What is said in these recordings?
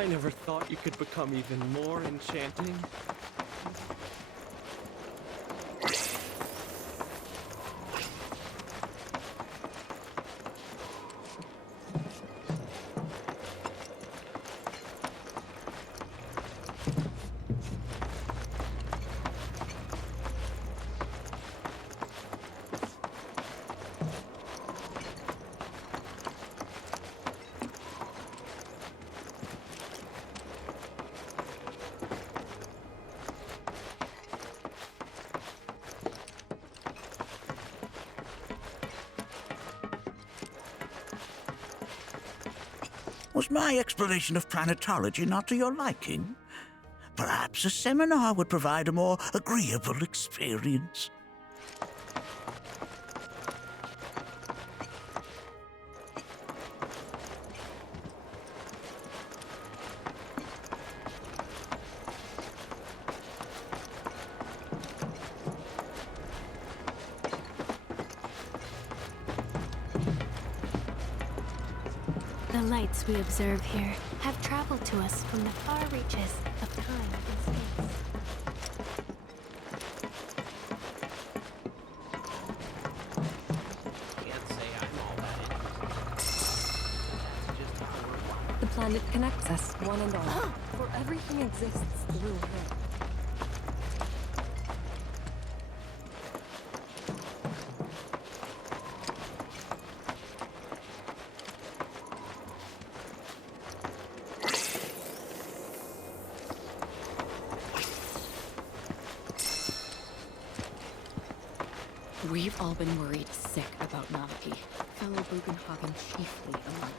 I never thought you could become even more enchanting. Was my explanation of planetology not to your liking? Perhaps a seminar would provide a more agreeable experience. The lights we observe here have traveled to us from the far reaches of time and space. Can't say I'm all that interested. That's just how we're wired. The planet connects us, one and all, for everything exists through her. We've all been worried sick about Naki, fellow Bugenhagen chiefly among us.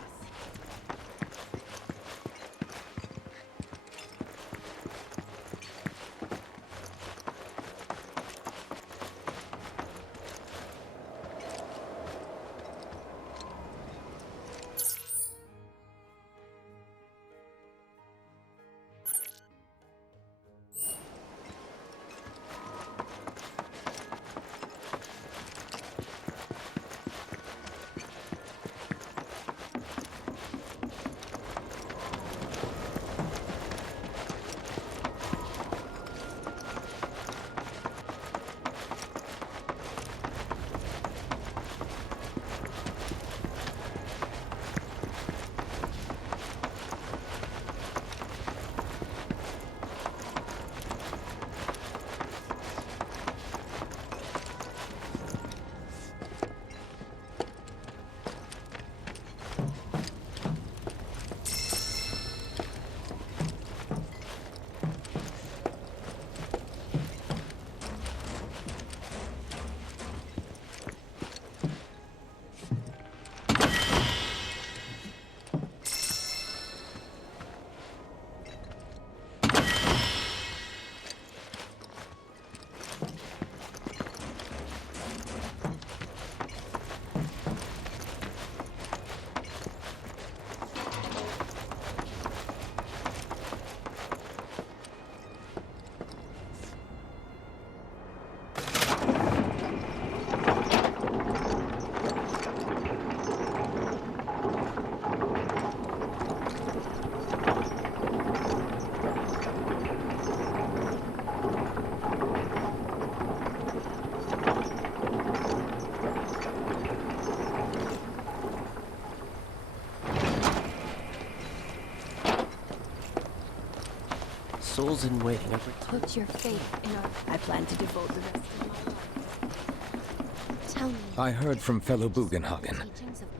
Souls in waiting every time. Put your faith in our... I plan to devote the rest of my life. Tell me. I heard from fellow Bugenhagen.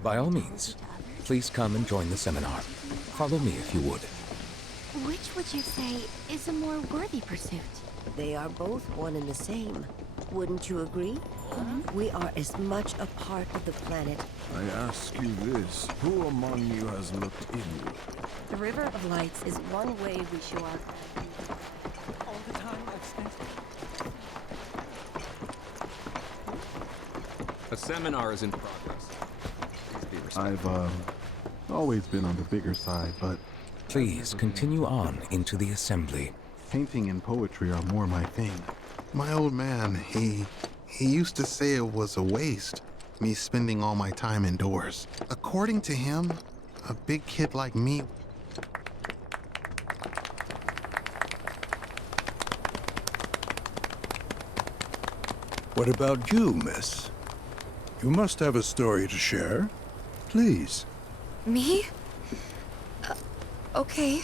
By all means, please come and join the seminar. Follow me if you would. Which would you say is a more worthy pursuit? They are both one and the same. Wouldn't you agree? We are as much a part of the planet. I ask you this, who among you has looked inward? The River of Lights is one way we show our gratitude. All the time I've spent. A seminar is in progress. Please be respectful. I've always been on the bigger side, but Please continue on into the assembly. painting and poetry are more my thing. My old man, he used to say it was a waste, me spending all my time indoors. According to him, a big kid like me What about you, miss? You must have a story to share. Please. Me? Okay.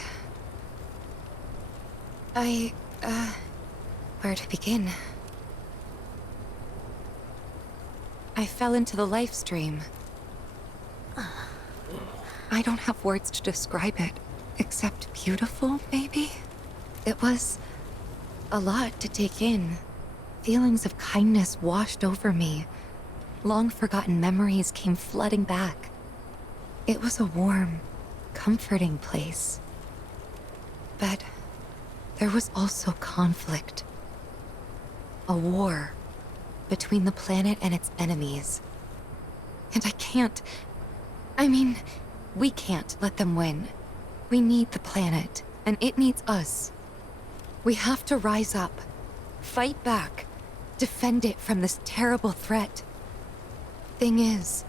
Where to begin? I fell into the life stream. I don't have words to describe it, except beautiful, maybe? It was a lot to take in. Feelings of kindness washed over me. Long-forgotten memories came flooding back. It was a warm, comforting place. But there was also conflict. A war between the planet and its enemies. And we can't let them win. We need the planet, and it needs us. We have to rise up, fight back, defend it from this terrible threat. Thing is,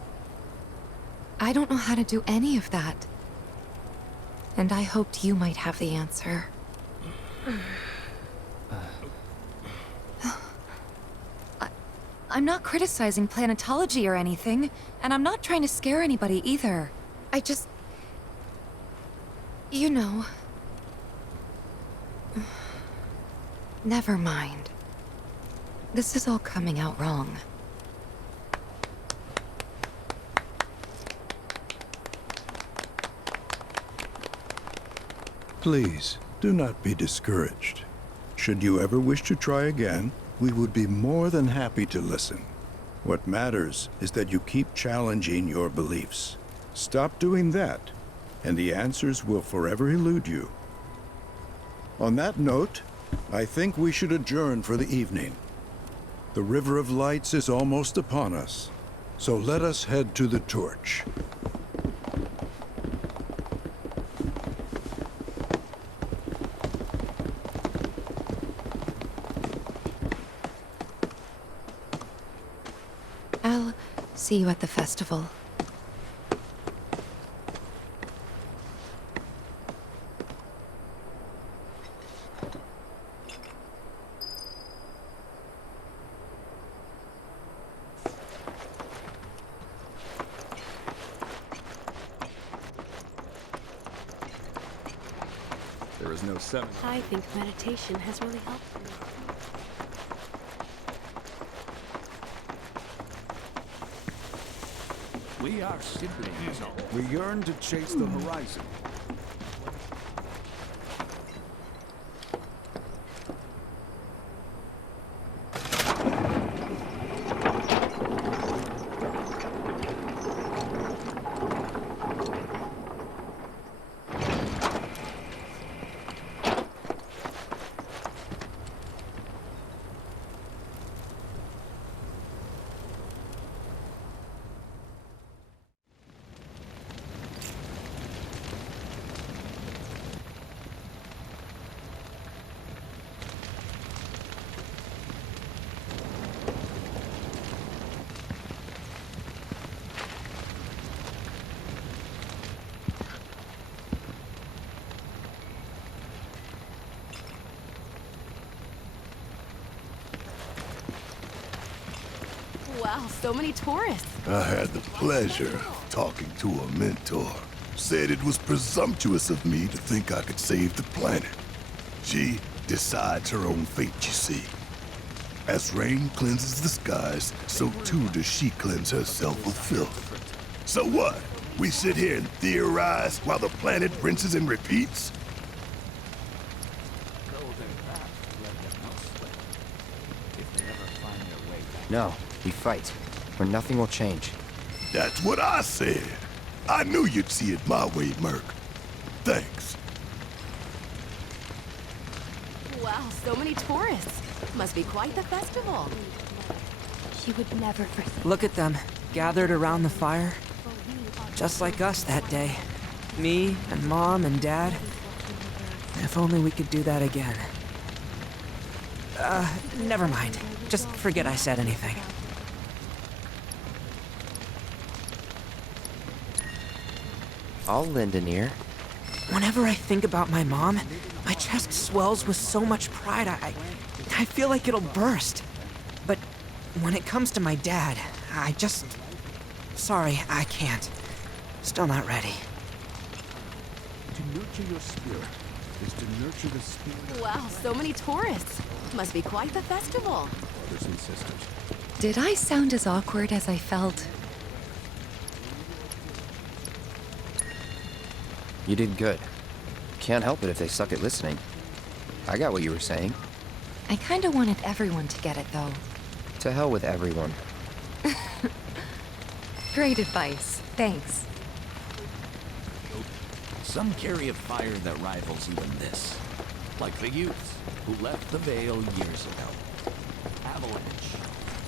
I don't know how to do any of that. And I hoped you might have the answer. I'm not criticizing planetology or anything, and I'm not trying to scare anybody either. I just... You know... Never mind. This is all coming out wrong. Please, do not be discouraged. Should you ever wish to try again, we would be more than happy to listen. What matters is that you keep challenging your beliefs. Stop doing that, and the answers will forever elude you. On that note, I think we should adjourn for the evening. The River of Lights is almost upon us, so let us head to the torch. I'll see you at the festival. There is no seminar. I think meditation has really helped me. We are siblings. We yearn to chase the horizon. Wow, so many tourists. I had the pleasure of talking to a mentor. Said it was presumptuous of me to think I could save the planet. She decides her own fate, you see. As rain cleanses the skies, so too does she cleanse herself of filth. So what? We sit here and theorize while the planet rinses and repeats? No, we fight, or nothing will change. That's what I said. I knew you'd see it my way, Merc. Thanks. Wow, so many tourists. Must be quite the festival. She would never forsake. Look at them, gathered around the fire. Just like us that day. Me and Mom and Dad. If only we could do that again. Never mind. Just forget I said anything. I'll lend an ear. Whenever I think about my mom, my chest swells with so much pride, I feel like it'll burst. But when it comes to my dad, I just... Sorry, I can't. Still not ready. To nurture your spirit is to nurture the spirit. Wow, so many tourists. Must be quite the festival. Brothers and sisters. Did I sound as awkward as I felt? You did good. Can't help it if they suck at listening. I got what you were saying. I kinda wanted everyone to get it, though. To hell with everyone. Great advice. Thanks. Some carry a fire that rivals even this. Like the youths who left the Vale years ago. Avalanche.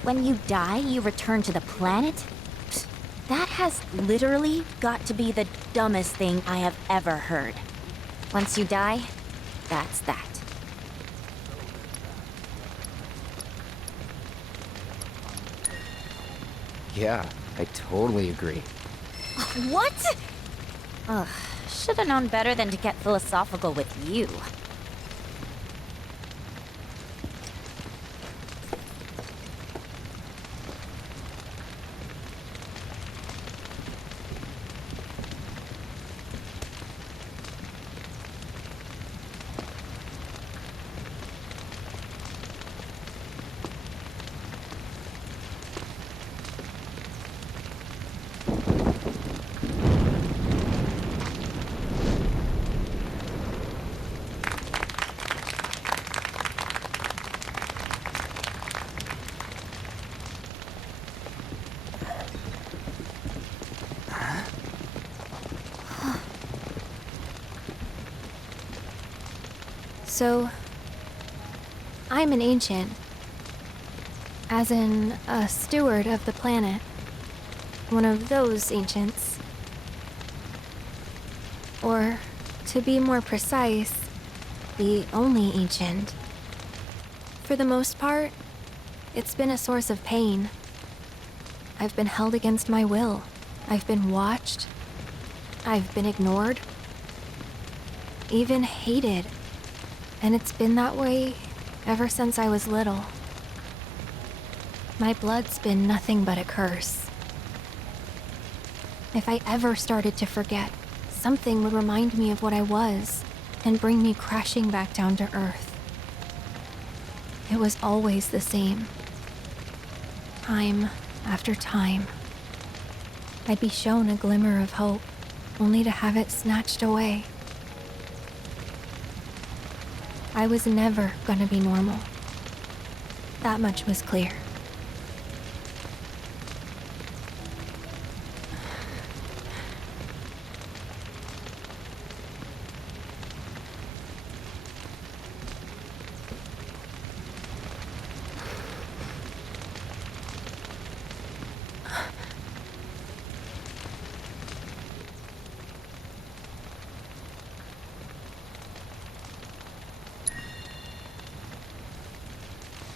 When you die, you return to the planet? Psst, that has literally got to be the dumbest thing I have ever heard. Once you die, that's that. Yeah, I totally agree. What? Ugh, should have known better than to get philosophical with you. So, I'm an ancient. As in, a steward of the planet. One of those ancients. Or, to be more precise, the only ancient. For the most part, it's been a source of pain. I've been held against my will. I've been watched. I've been ignored. Even hated. And it's been that way ever since I was little. My blood's been nothing but a curse. If I ever started to forget, something would remind me of what I was and bring me crashing back down to earth. It was always the same. Time after time. I'd be shown a glimmer of hope, only to have it snatched away. I was never gonna be normal. That much was clear.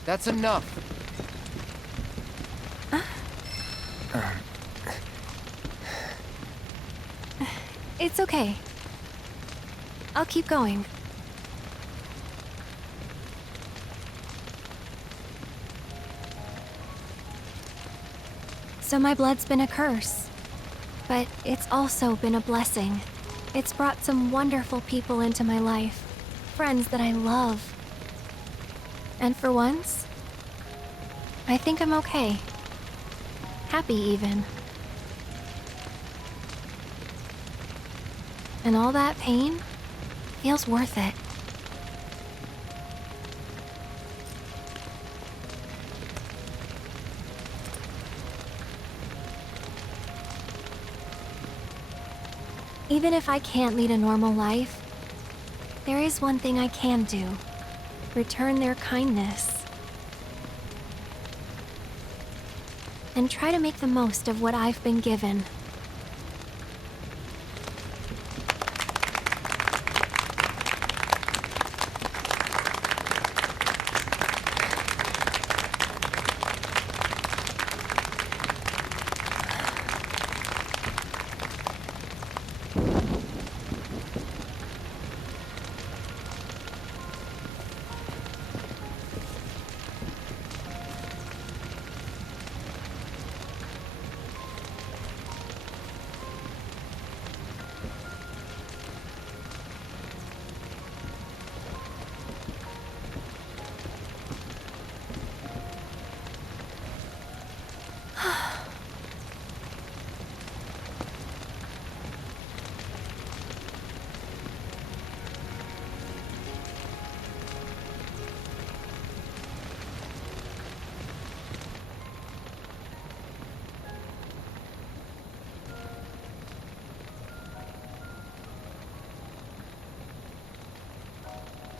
That's enough. It's okay. I'll keep going. So my blood's been a curse, but it's also been a blessing. It's brought some wonderful people into my life, friends that I love. And for once, I think I'm okay. Happy even. And all that pain feels worth it. Even if I can't lead a normal life, there is one thing I can do. Return their kindness. And try to make the most of what I've been given.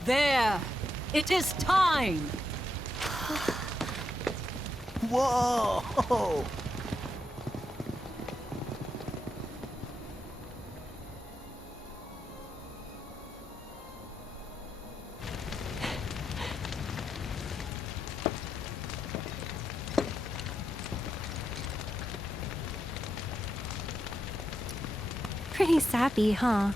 There! It is time! Whoa! Pretty sappy, huh?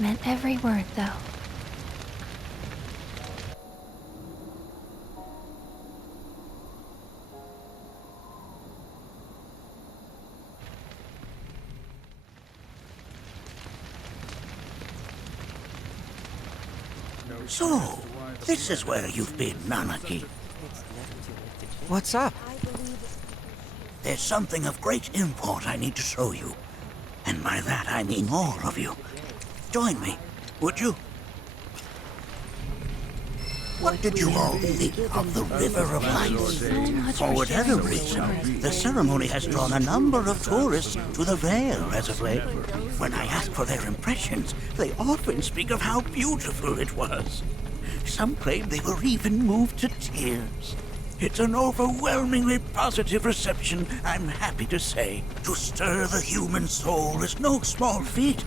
Meant every word, though. So, this is where you've been, Nanaki. What's up? There's something of great import I need to show you. And by that I mean all of you. Join me, would you? What did you all think of the River of Lights? For whatever reason, the ceremony has drawn a number of tourists to the Vale as of late. When I ask for their impressions, they often speak of how beautiful it was. Some claim they were even moved to tears. It's an overwhelmingly positive reception, I'm happy to say. To stir the human soul is no small feat,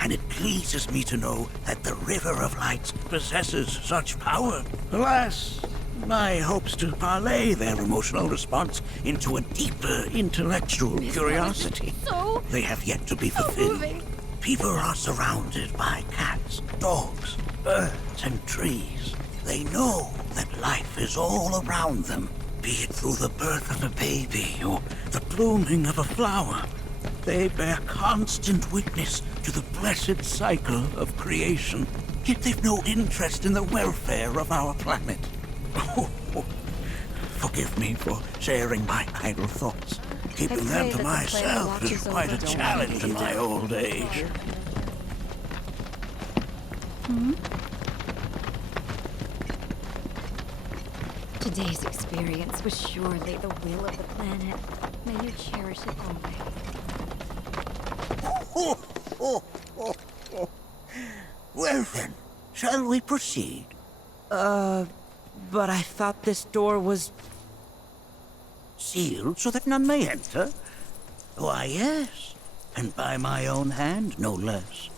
and it pleases me to know that the River of Lights possesses such power. Alas, my hopes to parlay their emotional response into a deeper intellectual curiosity, they have yet to be fulfilled. People are surrounded by cats, dogs, birds, and trees. They know that life is all around them, be it through the birth of a baby or the blooming of a flower. They bear constant witness to the blessed cycle of creation, yet they've no interest in the welfare of our planet. Forgive me for sharing my idle thoughts. Keeping them to myself is quite a challenge in my old age. Today's experience was surely the will of the planet. May you cherish it always. Well then, shall we proceed? But I thought this door was... Sealed so that none may enter? Why, yes, and by my own hand, no less.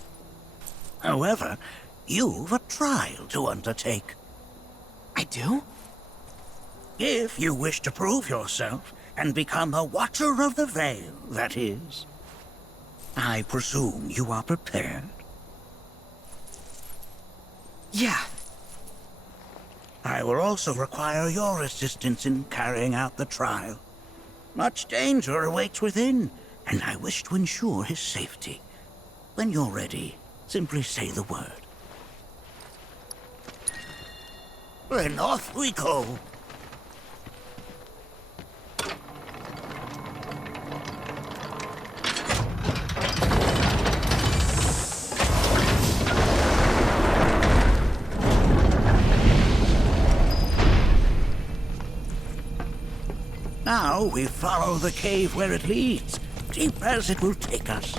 However, you've a trial to undertake. I do? If you wish to prove yourself and become a Watcher of the Veil, that is. I presume you are prepared? Yeah. I will also require your assistance in carrying out the trial. Much danger awaits within, and I wish to ensure his safety. When you're ready, simply say the word. Then off we go. Now we follow the cave where it leads, deep as it will take us.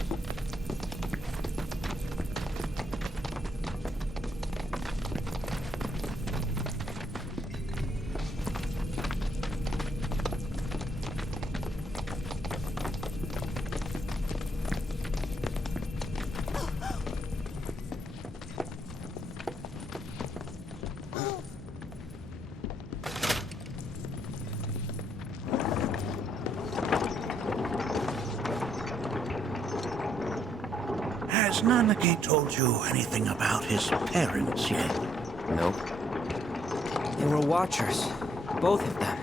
Has Nanaki told you anything about his parents yet? Nope. They were Watchers, both of them.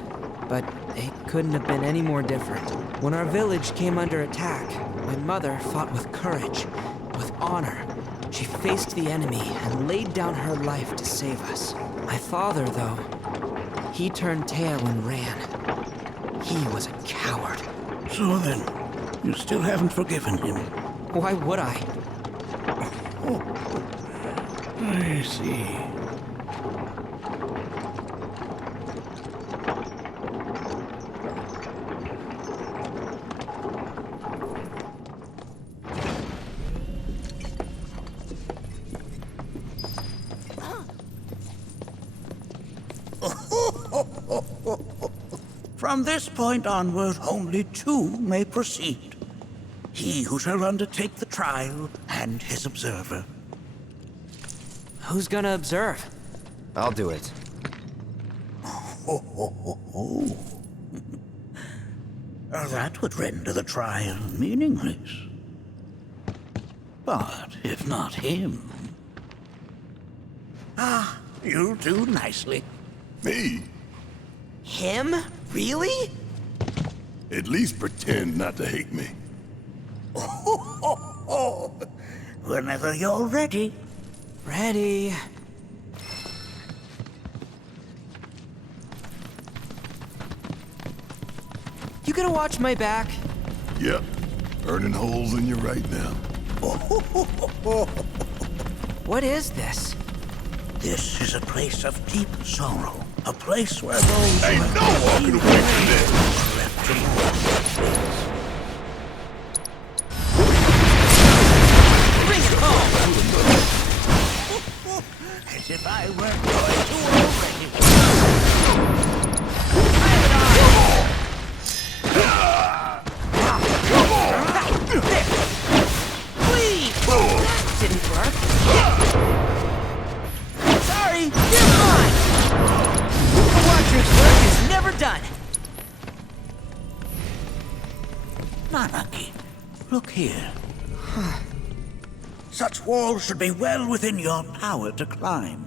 But they couldn't have been any more different. When our village came under attack, my mother fought with courage, with honor. She faced the enemy and laid down her life to save us. My father, though, he turned tail and ran. He was a coward. So then, you still haven't forgiven him? Why would I? Oh, I see. From this point onward, only two may proceed. He who shall undertake the trial and his observer. Who's gonna observe? I'll do it. That would render the trial meaningless. But if not him... Ah, you'll do nicely. Me? Him? Really? At least pretend not to hate me. Whenever you're ready. Ready. You gonna watch my back? Yep. Burning holes in you right now. What is this? This is a place of deep sorrow. A place where those Ain't who no have walking seen away from this. are left to mourn. Bring it home! As if I weren't going to already. Please! That didn't work. Sorry, you're mine! The Watcher's work is never done. Nanaki, look here. Such walls should be well within your power to climb.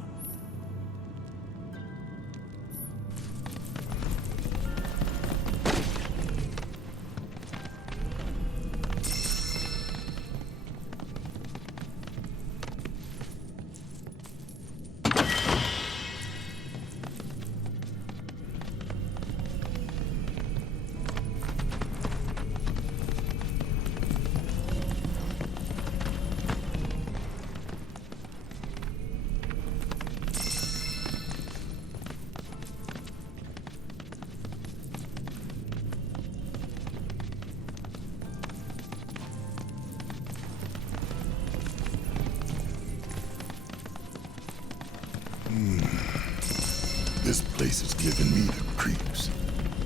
This place is giving me the creeps.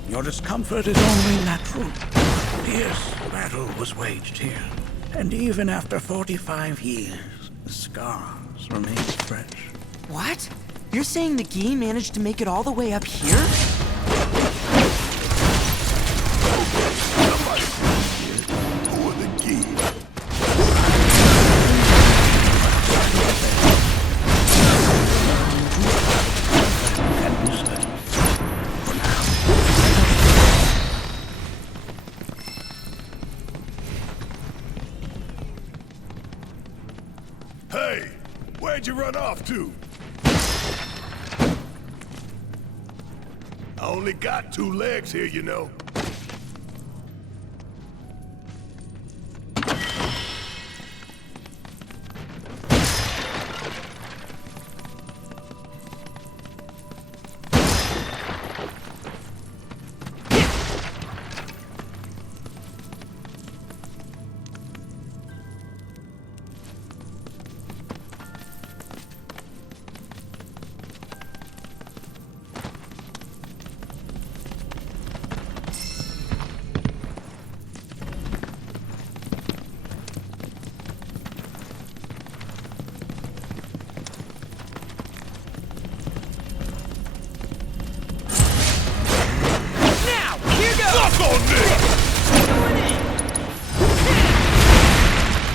Your discomfort is only natural. Fierce battle was waged here. And even after 45 years, the scars remain fresh. What? You're saying the Gi managed to make it all the way up here? Somebody here. Who are the Gi? Hey, where'd you run off to? I only got 2 legs here, you know.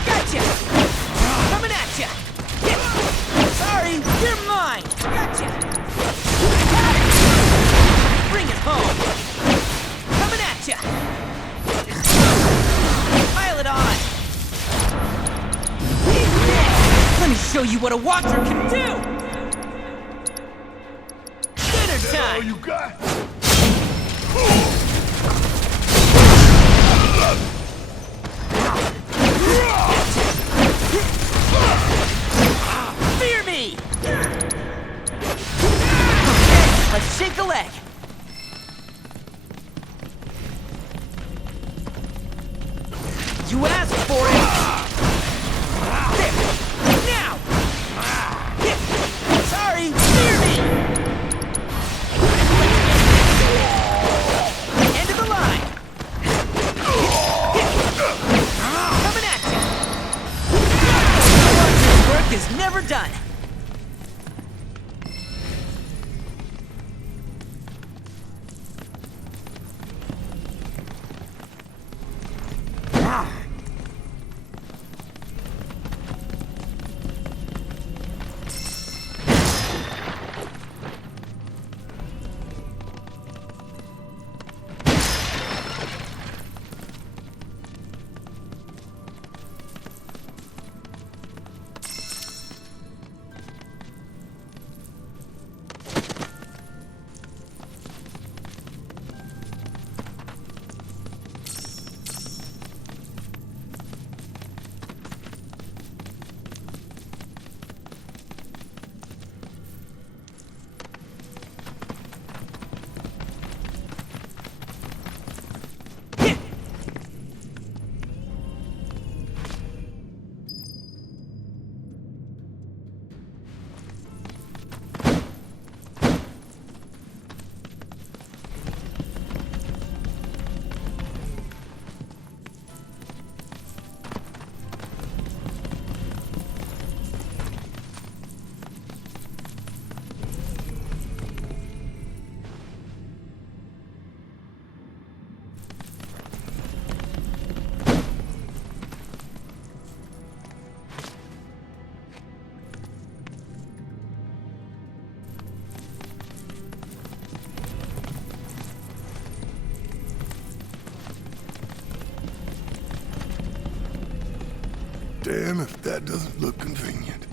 Gotcha! Coming at ya! Sorry, you're mine! Gotcha! Got it! Bring it home! Coming at ya! Pile it on! Let me show you what a Watcher can do! Dinner time! All you got? Fear me! Let's shake a leg! You asked for it! There! Now! Sorry, fear me! if that doesn't look convenient.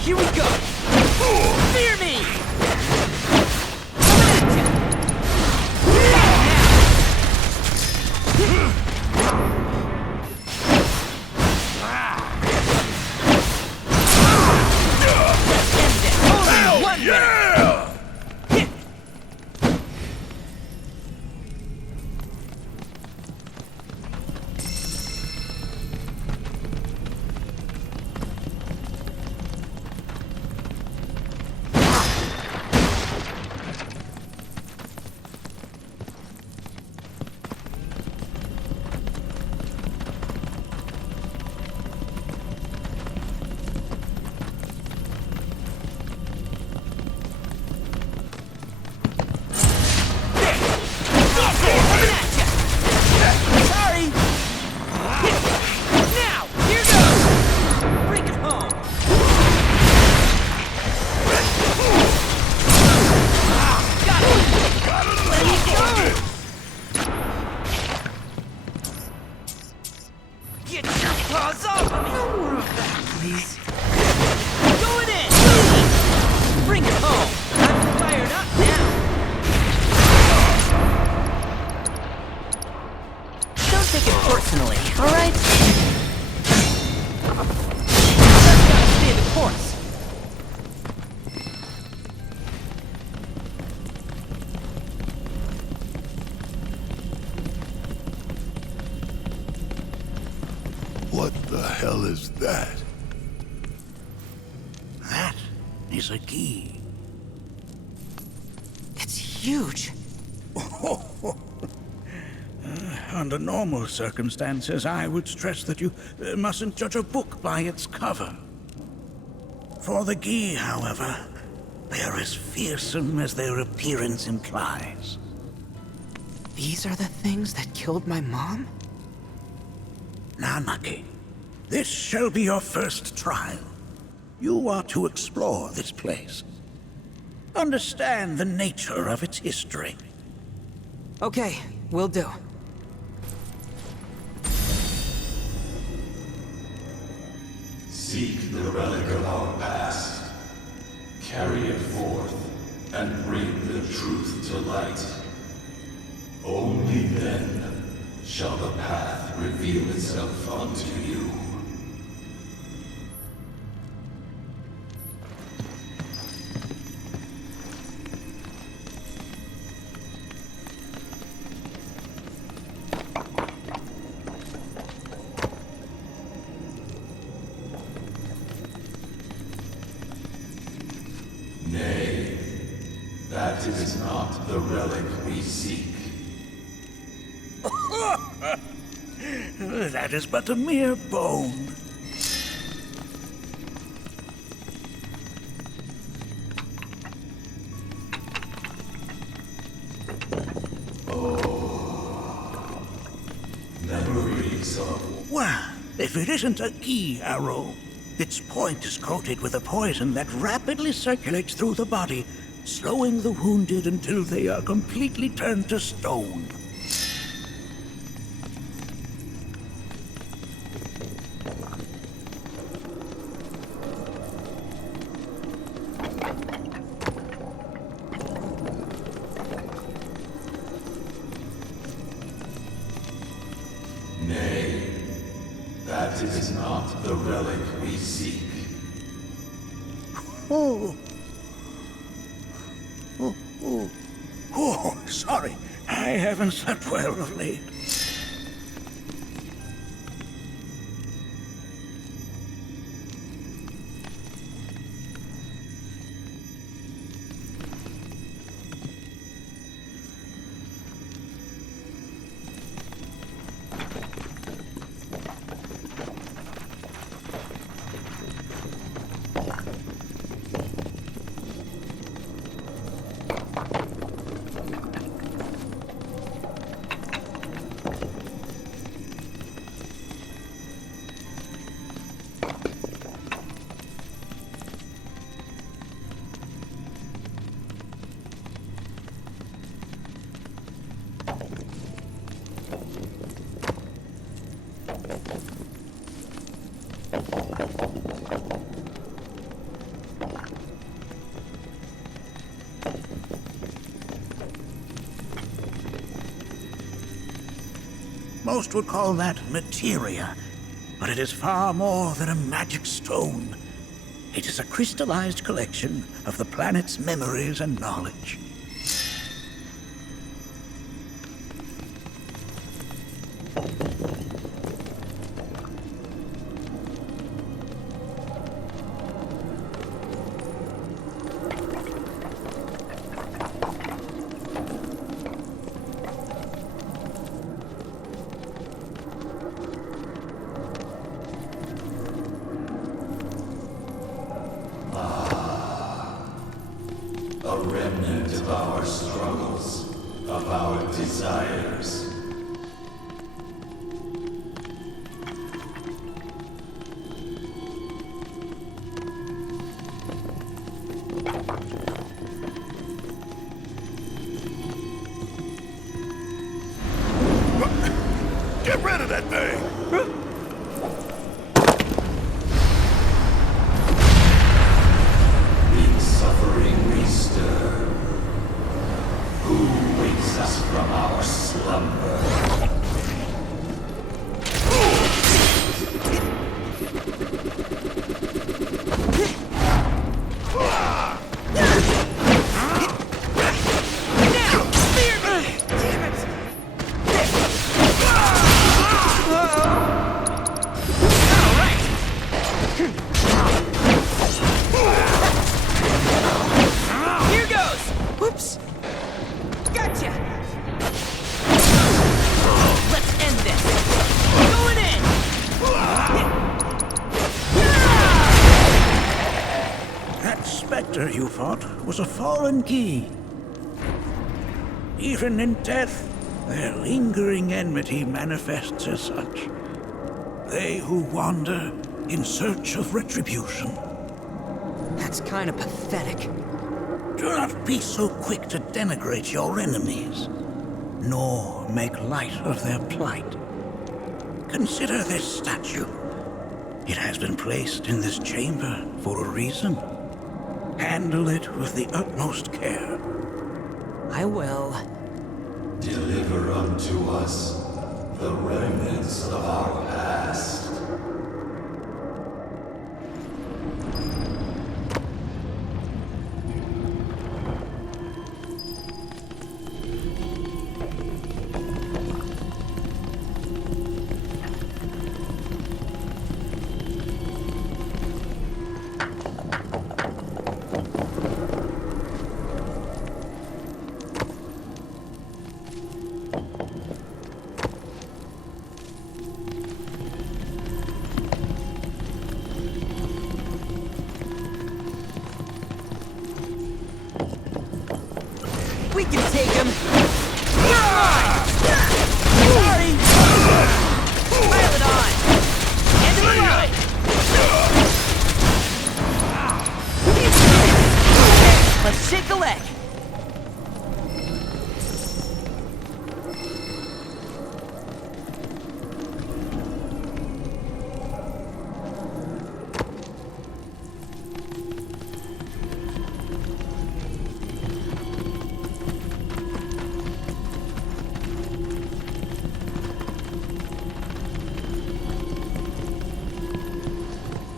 Here we go! Fear me! Hell yeah! Personally, alright? Just gotta stay the course. What the hell is that? That is a key. It's huge. Under normal circumstances, I would stress that you mustn't judge a book by its cover. For the Gi, however, they are as fearsome as their appearance implies. These are the things that killed my mom? Nanaki, this shall be your first trial. You are to explore this place. Understand the nature of its history. Okay, will do. Seek the relic of our past. Carry it forth and bring the truth to light. Only then shall the path reveal itself unto you. Nay, that is not the relic we seek. That is but a mere bone. Memories of... Well, if it isn't a Gi arrow, its point is coated with a poison that rapidly circulates through the body, slowing the wounded until they are completely turned to stone. Nay, that is not the relic we seek. Oh, sorry. I haven't slept well of late. Most would call that materia, but it is far more than a magic stone. It is a crystallized collection of the planet's memories and knowledge. A remnant of our struggles, of our desires. Get rid of that thing! In suffering we stir. Who wakes us from our slumber? You fought was a foreign key. Even in death, their lingering enmity manifests as such. They who wander in search of retribution. That's kind of pathetic. Do not be so quick to denigrate your enemies, nor make light of their plight. Consider this statue. It has been placed in this chamber for a reason. Handle it with the utmost care. I will. Deliver unto us the remnants of our past. We can take him! Sorry! Pile it on! End of the line! Let's shake a leg!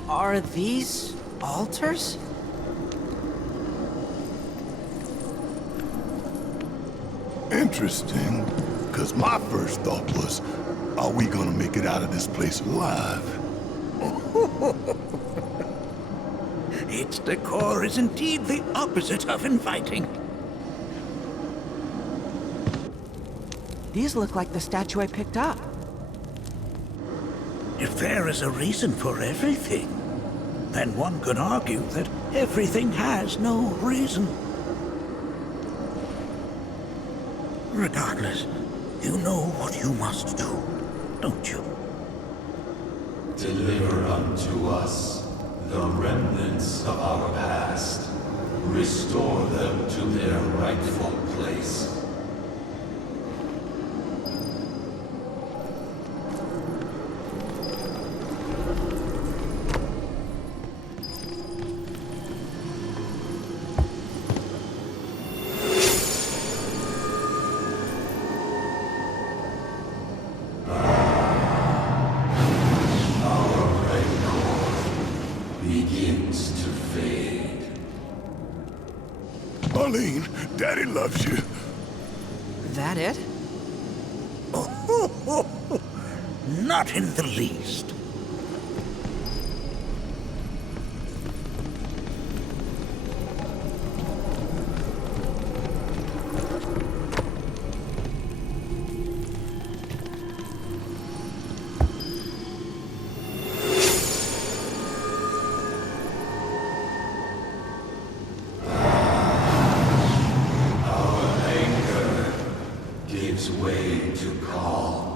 Are these altars? Interesting. Because my first thought was, are we gonna make it out of this place alive? Its decor is indeed the opposite of inviting. These look like the statue I picked up. If there is a reason for everything, then one could argue that everything has no reason. Regardless, you know what you must do, don't you? Deliver unto us the remnants of our past. Restore them to their rightful place. Begins to fade. Arlene, Daddy loves you. That it? Not in the least. Gives way to calm.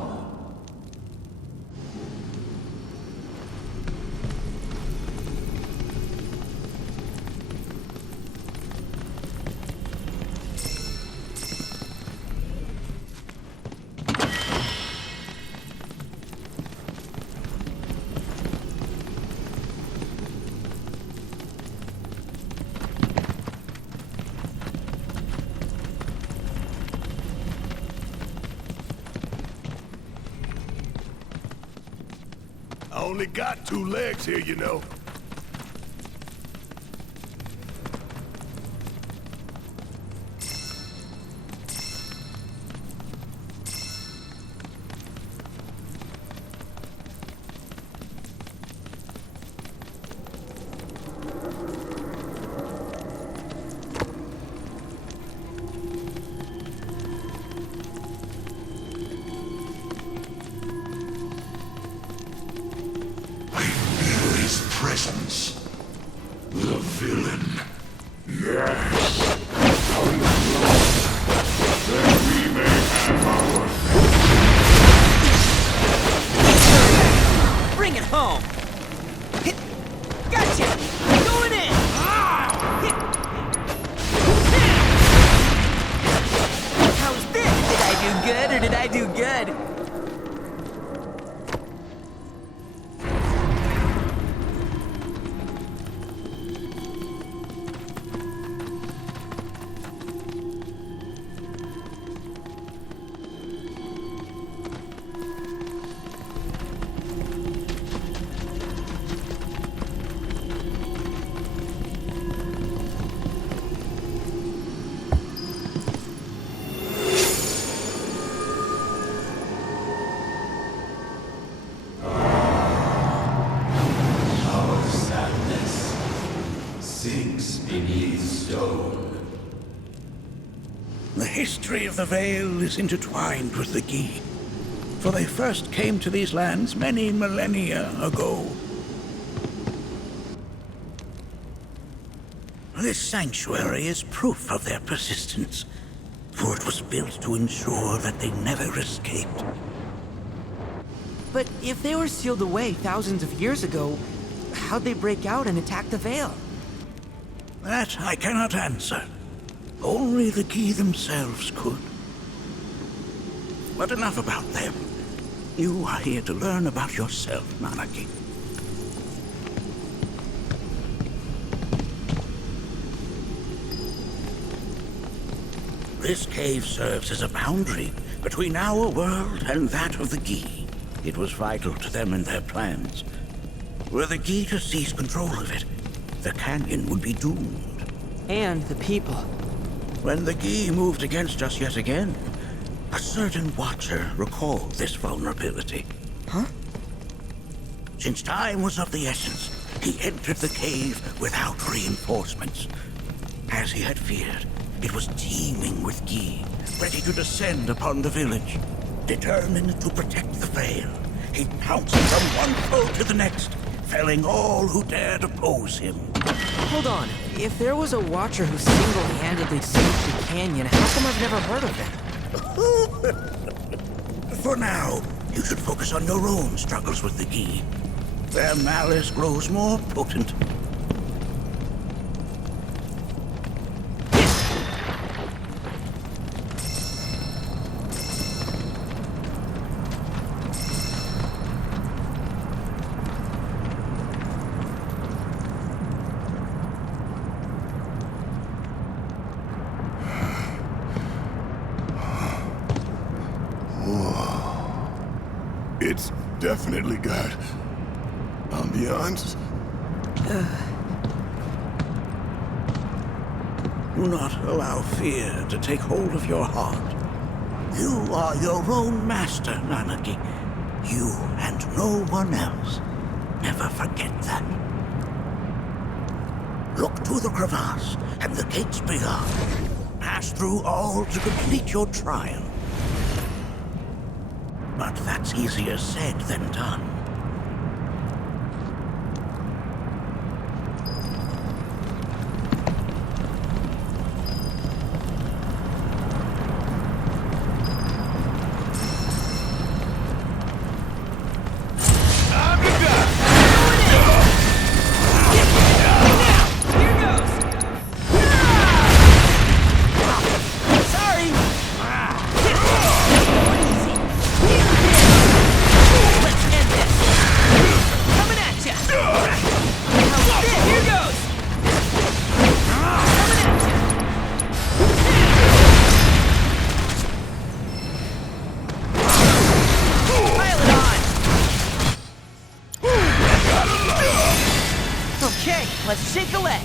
I only got 2 legs here, you know. Presence. The villain. Yes. Then we may have our Bring it home! Gotcha! Going in! How's this? Did I do good or did I do good? sinks beneath stone. The history of the Vale is intertwined with the Gi, for they first came to these lands many millennia ago. This sanctuary is proof of their persistence, for it was built to ensure that they never escaped. But if they were sealed away thousands of years ago, how'd they break out and attack the Vale? That I cannot answer. Only the Gi themselves could. But enough about them. You are here to learn about yourself, Nanaki. This cave serves as a boundary between our world and that of the Gi. It was vital to them and their plans. Were the Gi to seize control of it, the canyon would be doomed. And the people. When the Gi moved against us yet again, A certain Watcher recalled this vulnerability. Huh? Since time was of the essence, he entered the cave without reinforcements. As he had feared, it was teeming with Gi, ready to descend upon the village. Determined to protect the Vale, he pounced from one foe to the next, felling all who dared oppose him. Hold on. If there was a Watcher who single-handedly saved the canyon, how come I've never heard of them? For now, you should focus on your own struggles with the Gi. Their malice grows more potent. It's definitely got ambiance. Do not allow fear to take hold of your heart. You are your own master, Nanaki. You and no one else. Never forget that. Look to the crevasse and the gates beyond. Pass through all to complete your trial. But that's easier said than done. Let's shake a leg.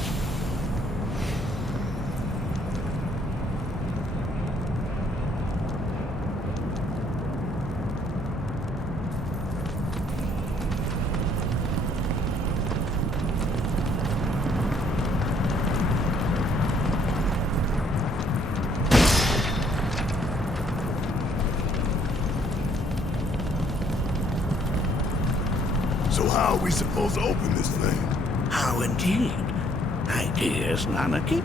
So how are we supposed to open this thing? How indeed? Ideas, Nanaki?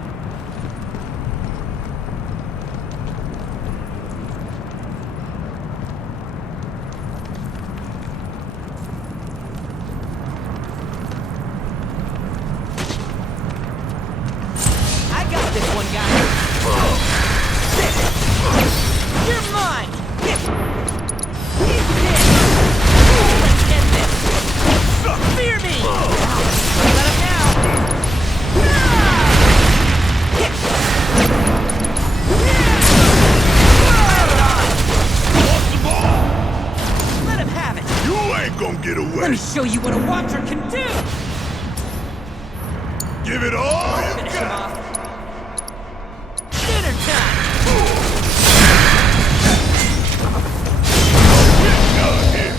I got this one, guy. You're mine. Let's end this. Fear me. Let him now. Let him have it. You ain't gonna get away. Let me show you what a Watcher can do. Give it all you Finish him got. off. Dinner time. Get out of here.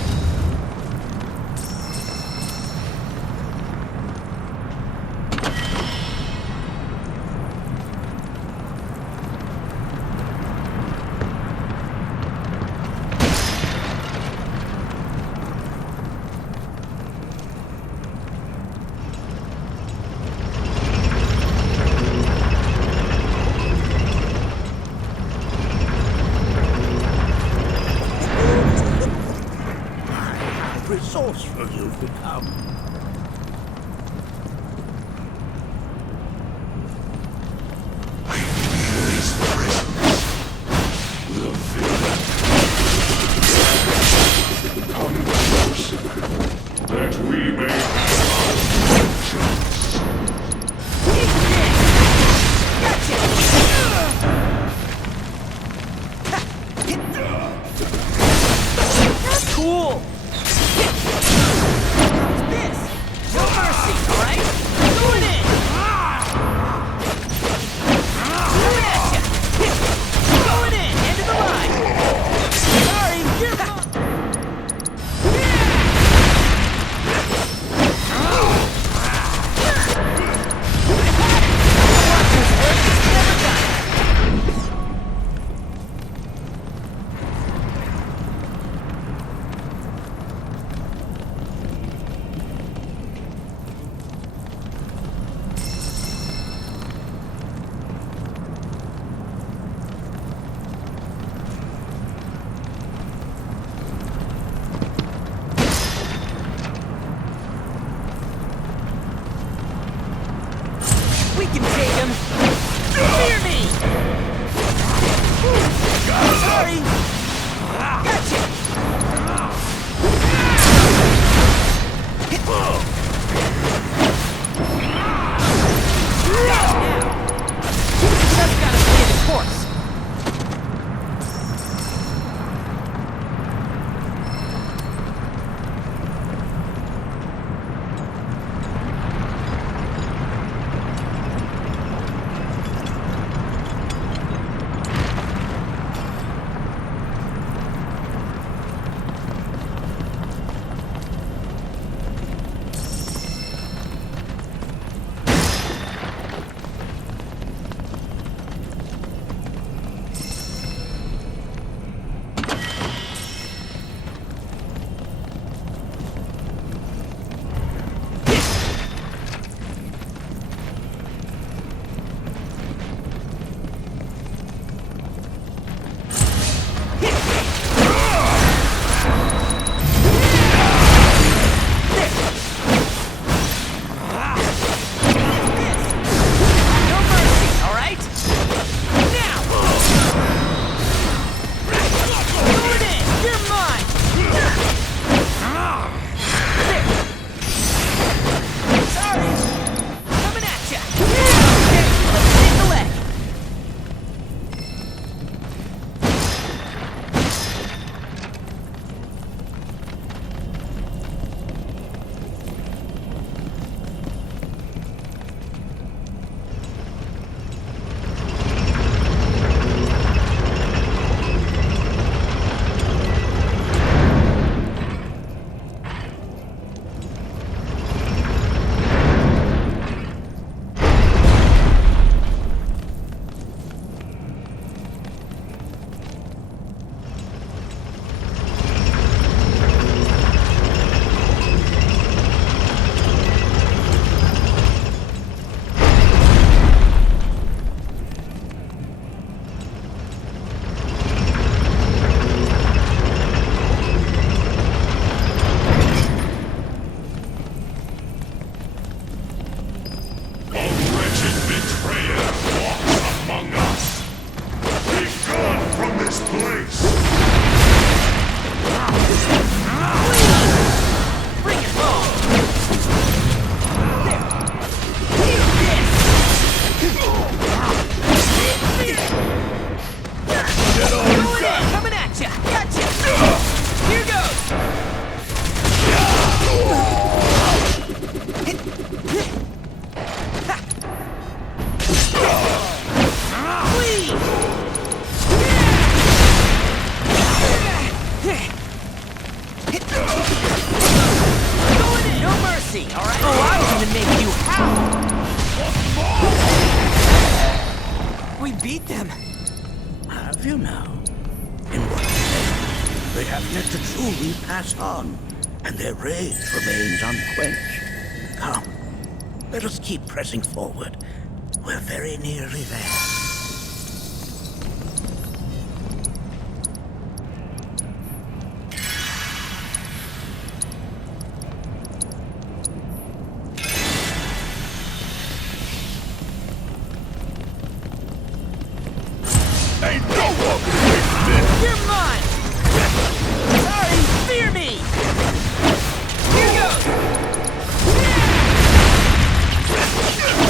Resourceful you've become. Come close, that we may Cool. This. beat them. Have you now? In what sense? They have yet to truly pass on, and their rage remains unquenched. Come, let us keep pressing forward. We're very nearly there. You're mine! Sorry, fear me! Here goes!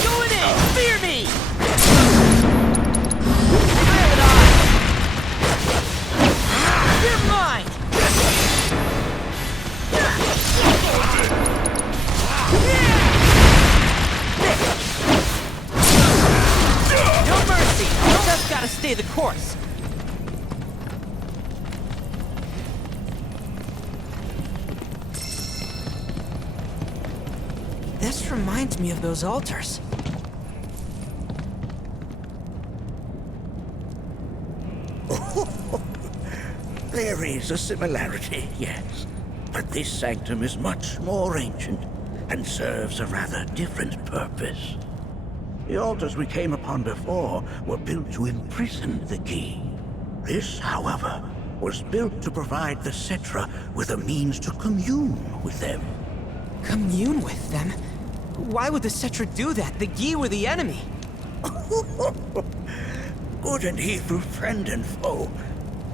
Going in! Fear me! Pile it on! You're mine! No mercy! Just gotta stay the course. This reminds me of those altars. There is a similarity, yes. But this sanctum is much more ancient and serves a rather different purpose. The altars we came upon before were built to imprison the key. This, however, was built to provide the Cetra with a means to commune with them. Commune with them? Why would the Cetra do that? The Yi were the enemy. Good and evil, friend and foe.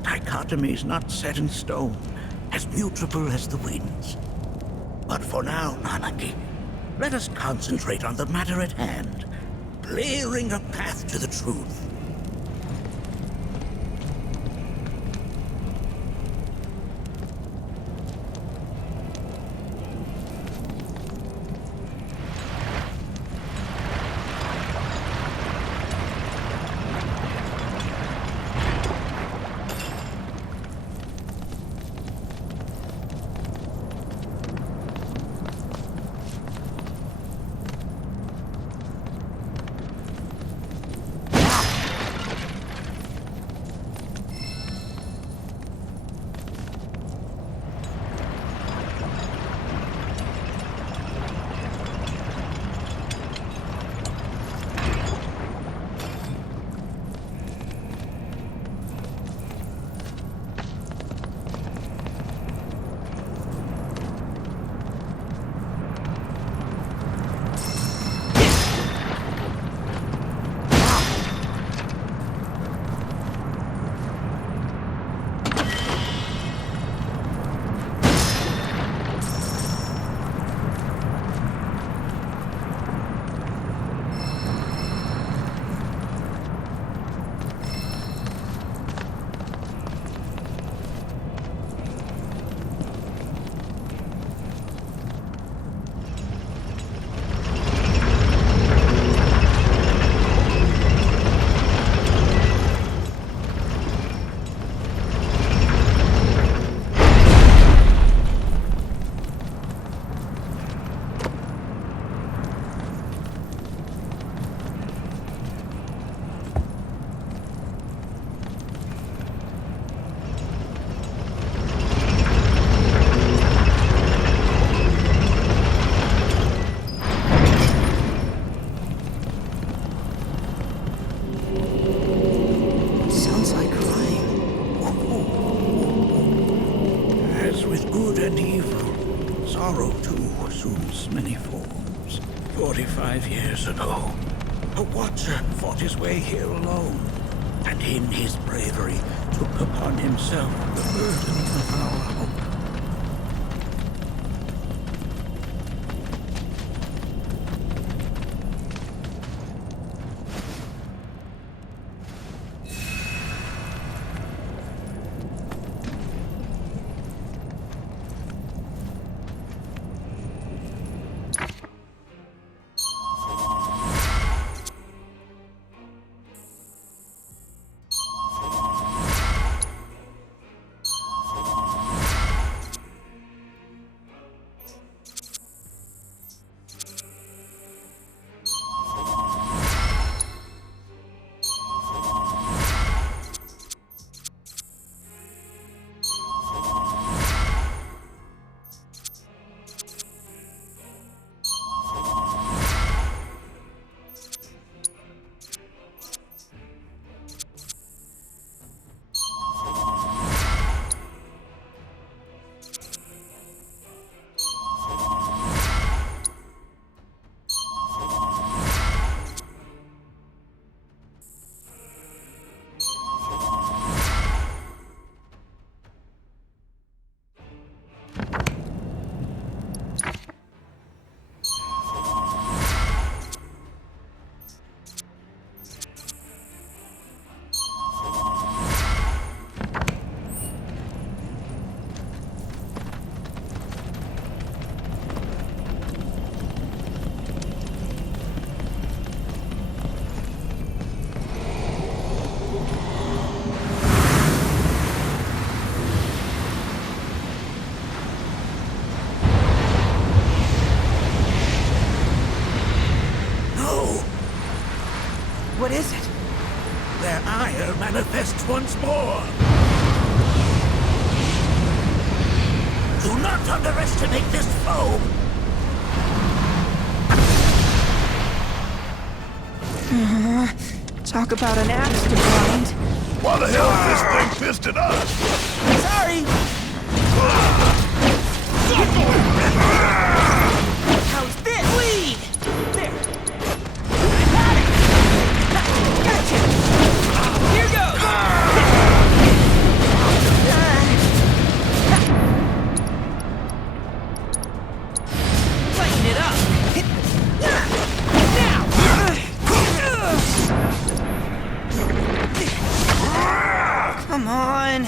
Dichotomies not set in stone, as mutable as the winds. But for now, Nanaki, let us concentrate on the matter at hand, clearing a path to the truth. Sorrow, too, assumes many forms. 45 years ago, a watcher fought his way here alone, and in his bravery took upon himself the burden of our hope. once more. Do not underestimate this foe. Talk about an axe to grind. Why the hell is this thing pissed at us? Sorry. How's this? Bleed! There. I got it! Gotcha! Here goes! Lighten it up! Now! Come on!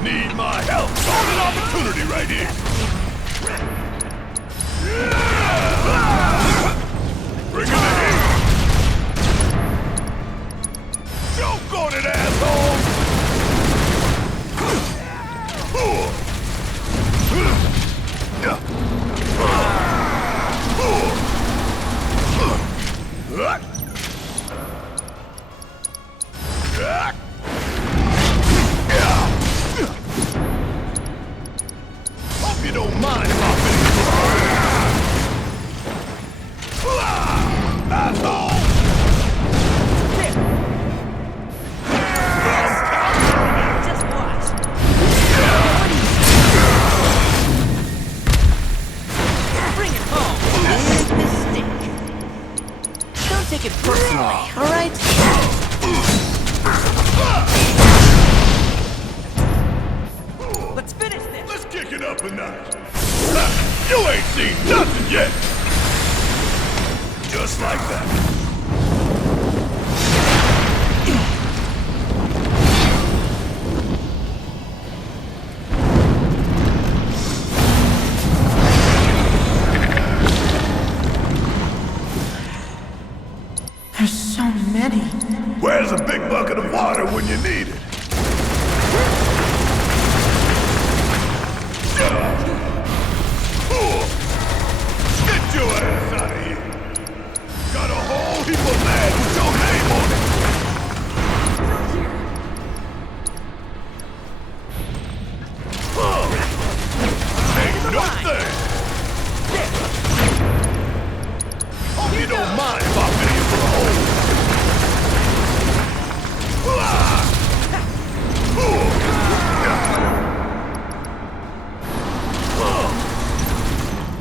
Need my help. Golden opportunity right here. Bring in the heat. Choke on it, asshole. Hope you don't mind popping. Asshole! Just watch. Bring it home. Big mistake. Don't take it personally, all right? Let's finish this. Let's kick it up a notch. You ain't seen nothing yet. Just like that. There's so many. Where's a big bucket of water when you need it? Get your ass out of here! Got a whole heap of land with your name on it! Ain't no thing! Hope you don't mind if I pay you for a hole!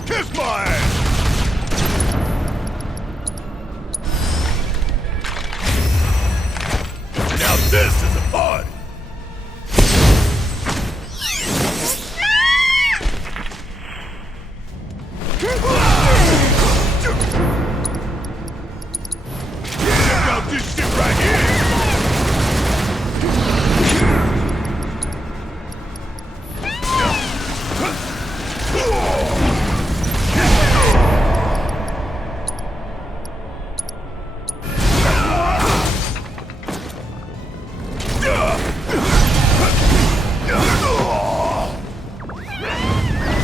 Kiss my ass! Now this is a party! Check out this shit right here!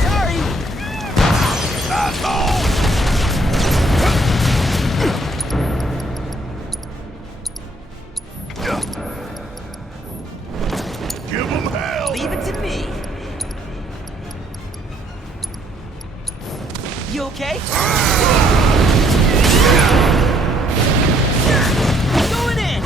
Sorry. Asshole! Give him hell! Leave it to me. You okay? Going in.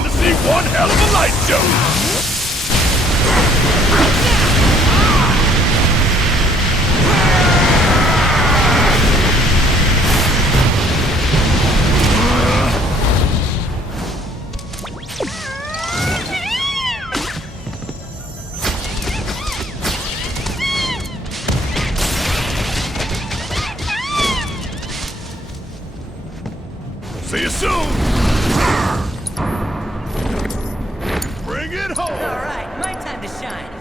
bound to see one hell of a light show! See you soon! Bring it home! All right, my time to shine.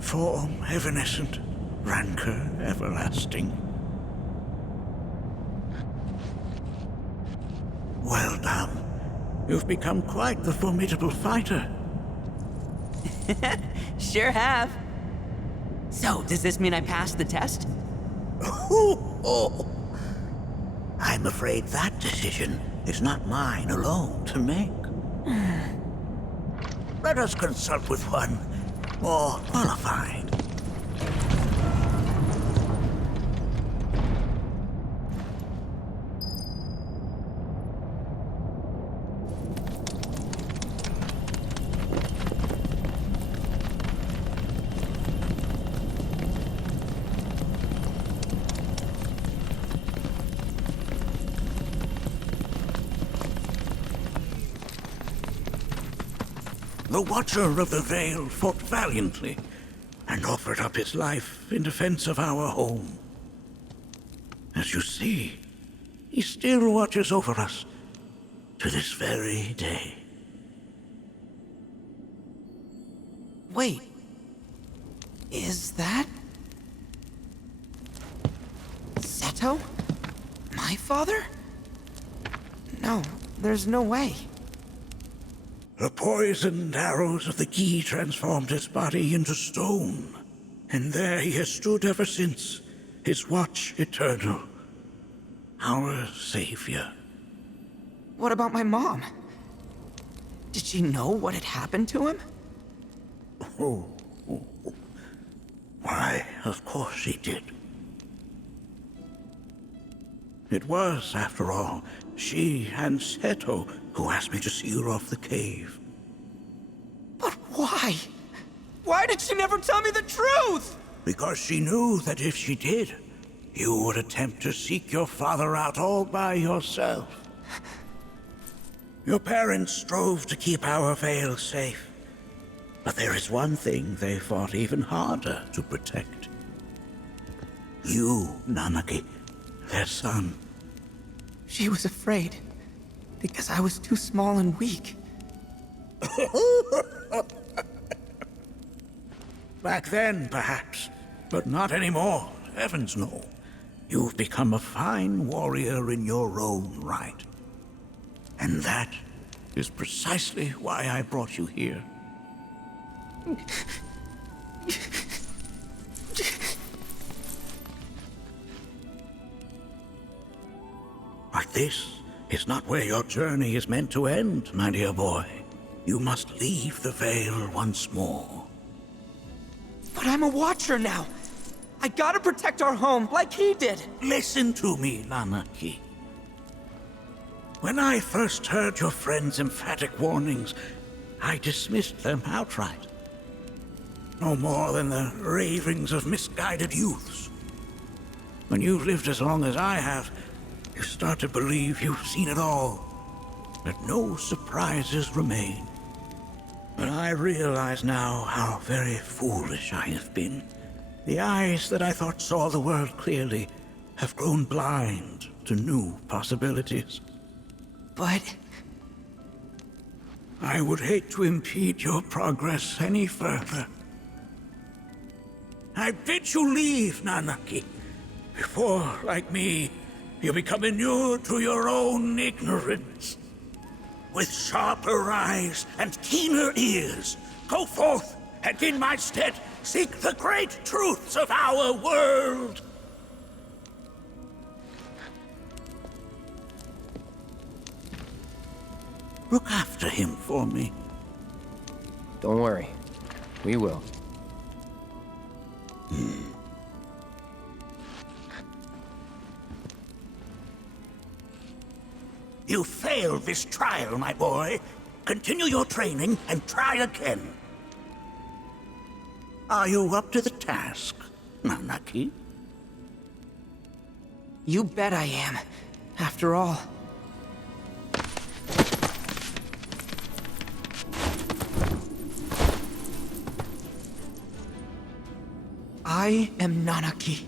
Form evanescent, rancor everlasting. Well done. You've become quite the formidable fighter. Sure have. So, does this mean I passed the test? I'm afraid that decision is not mine alone to make. Let us consult with one more qualified. The Watcher of the Veil fought valiantly and offered up his life in defense of our home. As you see, he still watches over us to this very day. Wait. Is that... Seto? My father? No, there's no way. The poisoned arrows of the key transformed his body into stone, and there he has stood ever since, his watch eternal, our savior. What about my mom? Did she know what had happened to him? Why, of course she did. It was, after all, she and Seto who asked me to seal off the cave. But why? Why did she never tell me the truth? Because she knew that if she did, you would attempt to seek your father out all by yourself. Your parents strove to keep our Veil safe, but there is one thing they fought even harder to protect. You, Nanaki, their son. She was afraid, because I was too small and weak. Back then, perhaps, but not anymore. Heavens no. You've become a fine warrior in your own right. And that is precisely why I brought you here. But this is not where your journey is meant to end, my dear boy. You must leave the Veil once more. But I'm a Watcher now. I gotta protect our home like he did. Listen to me, Nanaki. When I first heard your friend's emphatic warnings, I dismissed them outright. No more than the ravings of misguided youths. When you've lived as long as I have, you start to believe you've seen it all, that no surprises remain. But I realize now how very foolish I have been. The eyes that I thought saw the world clearly have grown blind to new possibilities. But... I would hate to impede your progress any further. I bid you leave, Nanaki, before, like me, you become inured to your own ignorance. With sharper eyes and keener ears, go forth and in my stead seek the great truths of our world. look after him for me? Don't worry. We will. You failed this trial, my boy. Continue your training and try again. Are you up to the task, Nanaki? You bet I am. After all. I am Nanaki,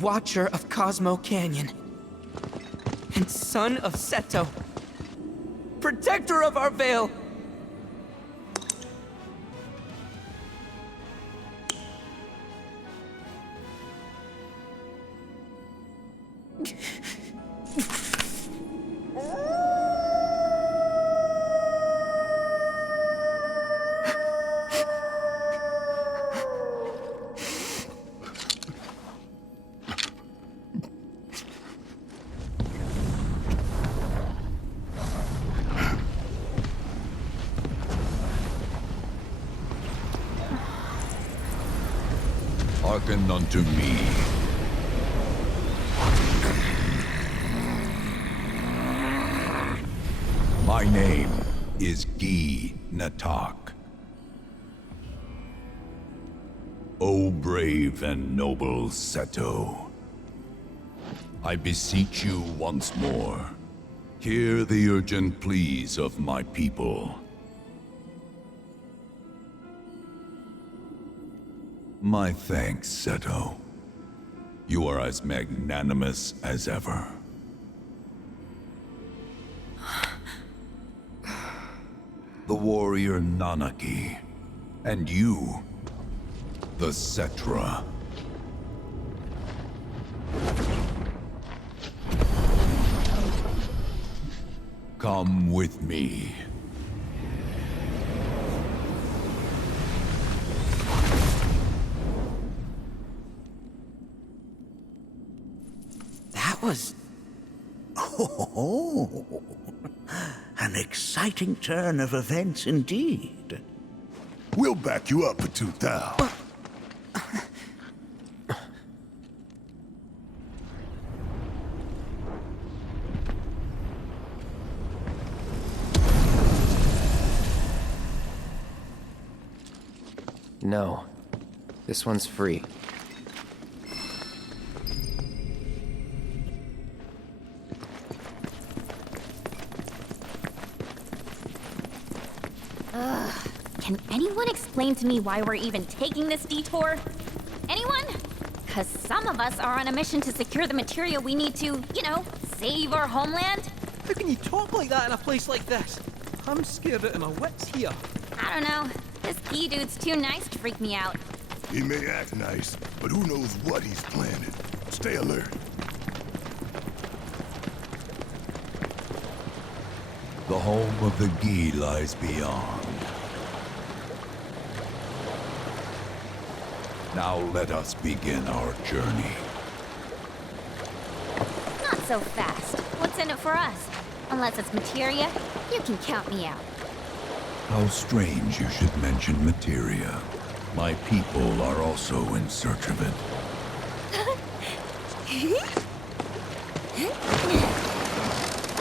Watcher of Cosmo Canyon, and son of Seto, protector of our Vale. Hearken unto me. My name is Gi Natak. O brave and noble Seto, I beseech you once more, hear the urgent pleas of my people. My thanks, Seto. You are as magnanimous as ever. The warrior Nanaki, and you, the Cetra. Come with me. That was... Oh, an exciting turn of events indeed. We'll back you up for 2,000. No. This one's free. Can anyone explain to me why we're even taking this detour? Anyone? Because some of us are on a mission to secure the material we need to, you know, save our homeland. How can you talk like that in a place like this? I'm scared out of my wits here. I don't know. This key dude's too nice to freak me out. He may act nice, but who knows what he's planning. Stay alert. The home of the Gi lies beyond. Now let us begin our journey. Not so fast. What's in it for us? Unless it's materia, you can count me out. How strange you should mention materia. My people are also in search of it.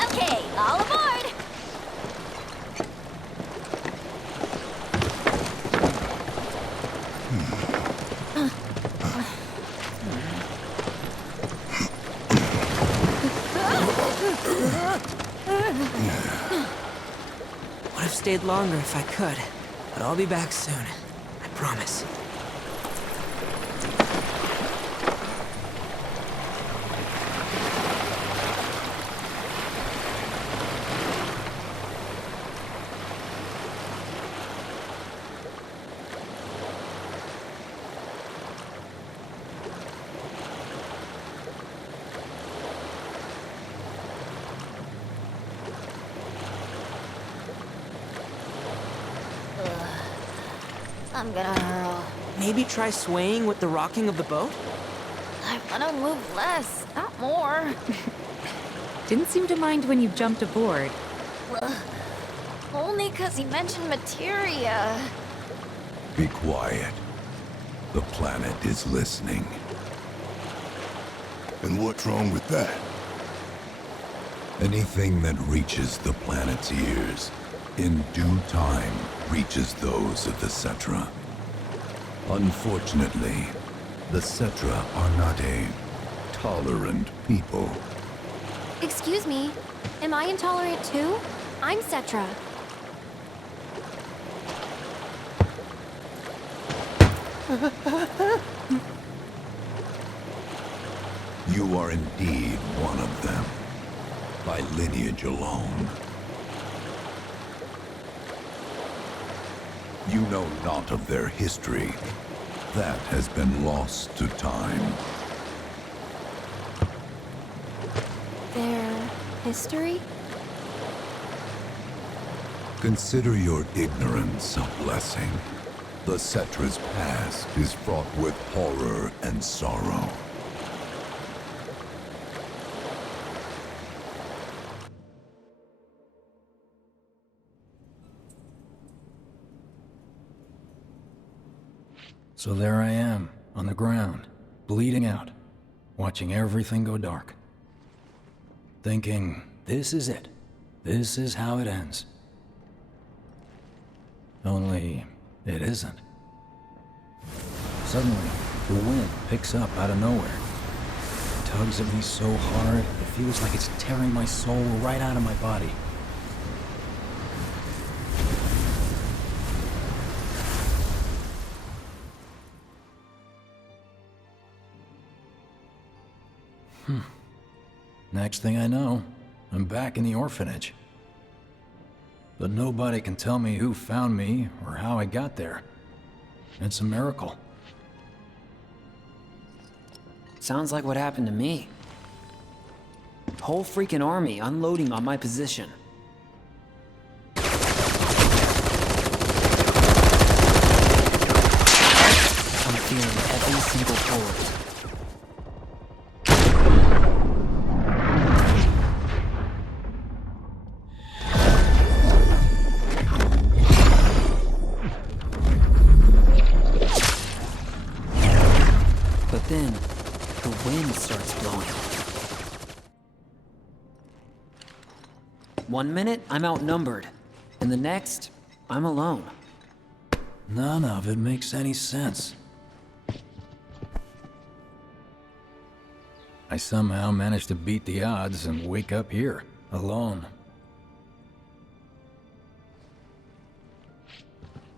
Okay, all aboard! Would have stayed longer if I could, but I'll be back soon. I promise. I'm gonna hurl. Maybe try swaying with the rocking of the boat? I wanna move less, not more. Didn't seem to mind when you jumped aboard. Only 'cause he mentioned materia. Be quiet. The planet is listening. And what's wrong with that? Anything that reaches the planet's ears, in due time, reaches those of the Cetra. Unfortunately, the Cetra are not a tolerant people. Excuse me, am I intolerant too? I'm Cetra. You are indeed one of them, by lineage alone. You know not of their history. That has been lost to time. Their history? Consider your ignorance a blessing. The Cetra's past is fraught with horror and sorrow. So there I am, on the ground, bleeding out, watching everything go dark. Thinking, this is it. This is how it ends. Only, it isn't. Suddenly, the wind picks up out of nowhere. It tugs at me so hard, it feels like it's tearing my soul right out of my body. Next thing I know, I'm back in the orphanage. But nobody can tell me who found me or how I got there. It's a miracle. Sounds like what happened to me. Whole freaking army unloading on my position. I'm feeling every single bullet. But then, the wind starts blowing. 1 minute, I'm outnumbered. And the next, I'm alone. None of it makes any sense. I somehow managed to beat the odds and wake up here, alone.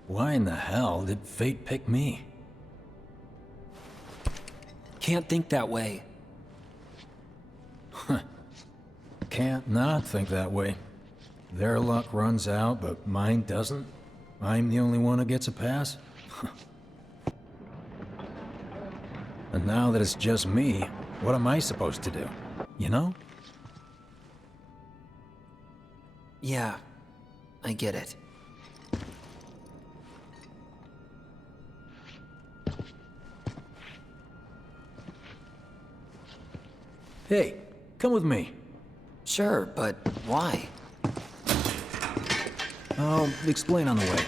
Why in the hell did fate pick me? Can't think that way. Can't not think that way. Their luck runs out, but mine doesn't. I'm the only one who gets a pass. And now that it's just me, what am I supposed to do? You know? Yeah, I get it. Hey, come with me. Sure, but why? I'll explain on the way.